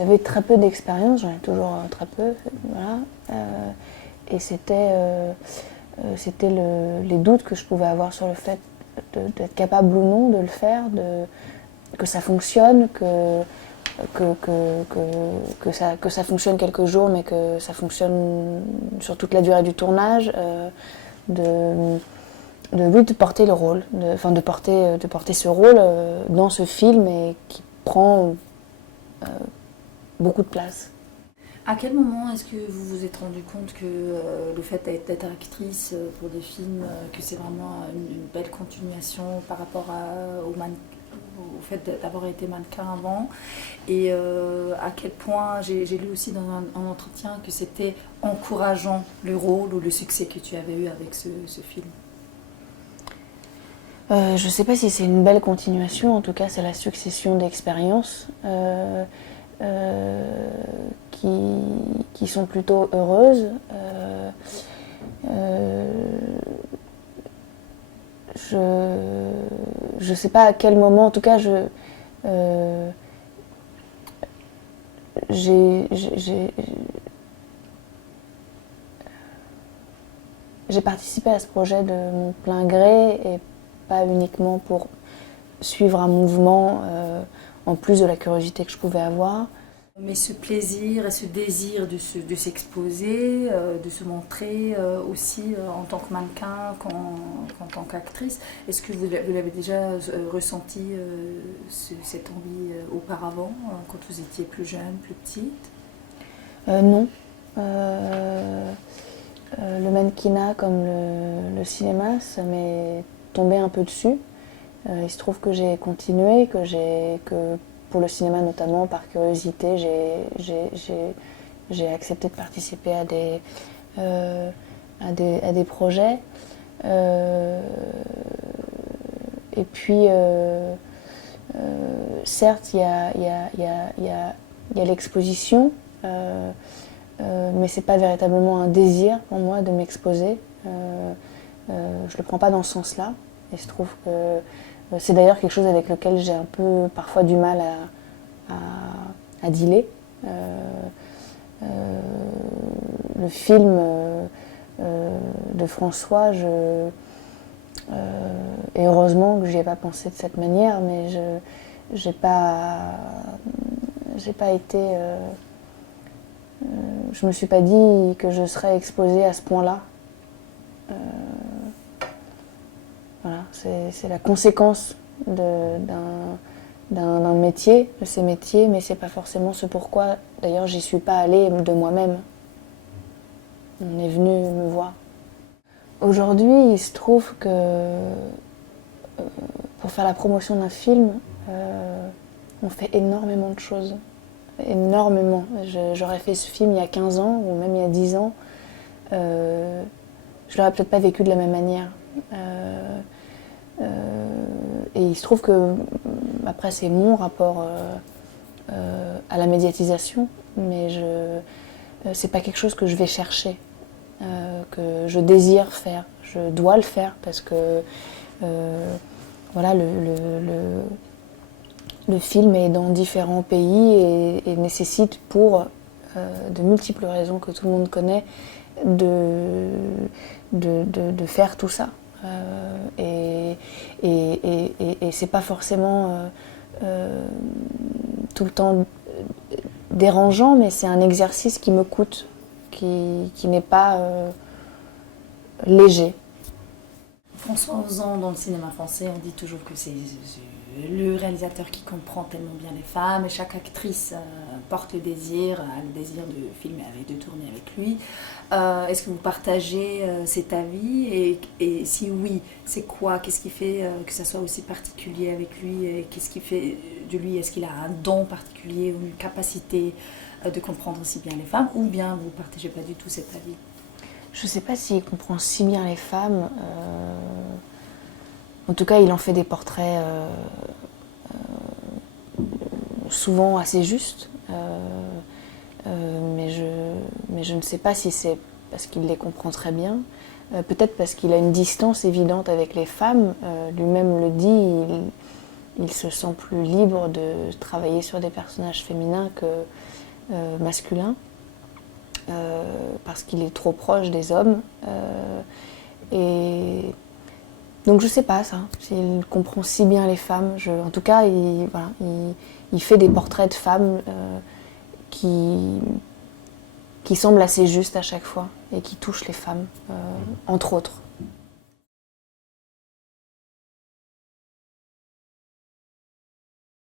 J'avais très peu d'expérience, j'en ai toujours très peu, voilà. Et c'était les doutes que je pouvais avoir sur le fait d'être capable ou non de le faire, que ça fonctionne, que ça fonctionne quelques jours, mais que ça fonctionne sur toute la durée du tournage, de porter le rôle, de porter ce rôle dans ce film et qui prend beaucoup de place. À quel moment est-ce que vous vous êtes rendu compte que le fait d'être actrice pour des films, que c'est vraiment une belle continuation par rapport au fait d'avoir été mannequin avant, et à quel point j'ai lu aussi dans un entretien que c'était encourageant le rôle ou le succès que tu avais eu avec ce film? Je ne sais pas si c'est une belle continuation, en tout cas c'est la succession d'expériences qui sont plutôt heureuses. Je ne sais pas à quel moment, en tout cas j'ai participé à ce projet de mon plein gré et pas uniquement pour suivre un mouvement en plus de la curiosité que je pouvais avoir. Mais ce plaisir et ce désir de s'exposer, de se montrer aussi en tant que mannequin qu'en tant qu'actrice, est-ce que vous l'avez déjà ressenti cette envie auparavant, quand vous étiez plus jeune, plus petite? Non. Le mannequinat comme le cinéma, ça m'est tombé un peu dessus. Il se trouve que j'ai continué, que pour le cinéma notamment, par curiosité, j'ai accepté de participer à des projets. Et puis, certes, il y a l'exposition, mais c'est pas véritablement un désir pour moi de m'exposer. Je le prends pas dans ce sens-là. Et je trouve que c'est d'ailleurs quelque chose avec lequel j'ai un peu parfois du mal à dealer. Le film de François, et heureusement que j'y ai pas pensé de cette manière, mais j'ai pas été. Je me suis pas dit que je serais exposée à ce point-là. Voilà, c'est la conséquence d'un métier, de ces métiers, mais c'est pas forcément ce pourquoi. D'ailleurs, j'y suis pas allée de moi-même. On est venu me voir. Aujourd'hui, il se trouve que pour faire la promotion d'un film, on fait énormément de choses. Énormément. J'aurais fait ce film il y a 15 ans, ou même il y a 10 ans. Je l'aurais peut-être pas vécu de la même manière. Et il se trouve que, après, c'est mon rapport à la médiatisation, mais c'est pas quelque chose que je vais chercher, que je désire faire. Je dois le faire parce que voilà, le film est dans différents pays et nécessite, pour de multiples raisons que tout le monde connaît, de faire tout ça. Et c'est pas forcément tout le temps dérangeant, mais c'est un exercice qui me coûte, qui n'est pas léger. François Ozon, dans le cinéma français, on dit toujours que c'est le réalisateur qui comprend tellement bien les femmes, et chaque actrice porte le désir de filmer avec, de tourner avec lui. Est-ce que vous partagez cet avis, et si oui, c'est quoi? Qu'est-ce qui fait que ça soit aussi particulier avec lui, et qu'est-ce qui fait de lui? Est-ce qu'il a un don particulier ou une capacité de comprendre aussi bien les femmes, ou bien vous ne partagez pas du tout cet avis? Je sais pas s'il comprend si bien les femmes. En tout cas, il en fait des portraits souvent assez justes. Mais je ne sais pas si c'est parce qu'il les comprend très bien. Peut-être parce qu'il a une distance évidente avec les femmes. Lui-même le dit, il se sent plus libre de travailler sur des personnages féminins que masculins, parce qu'il est trop proche des hommes. Et donc je sais pas ça, s'il comprend si bien les femmes. En tout cas, il fait des portraits de femmes qui semblent assez justes à chaque fois et qui touchent les femmes, entre autres.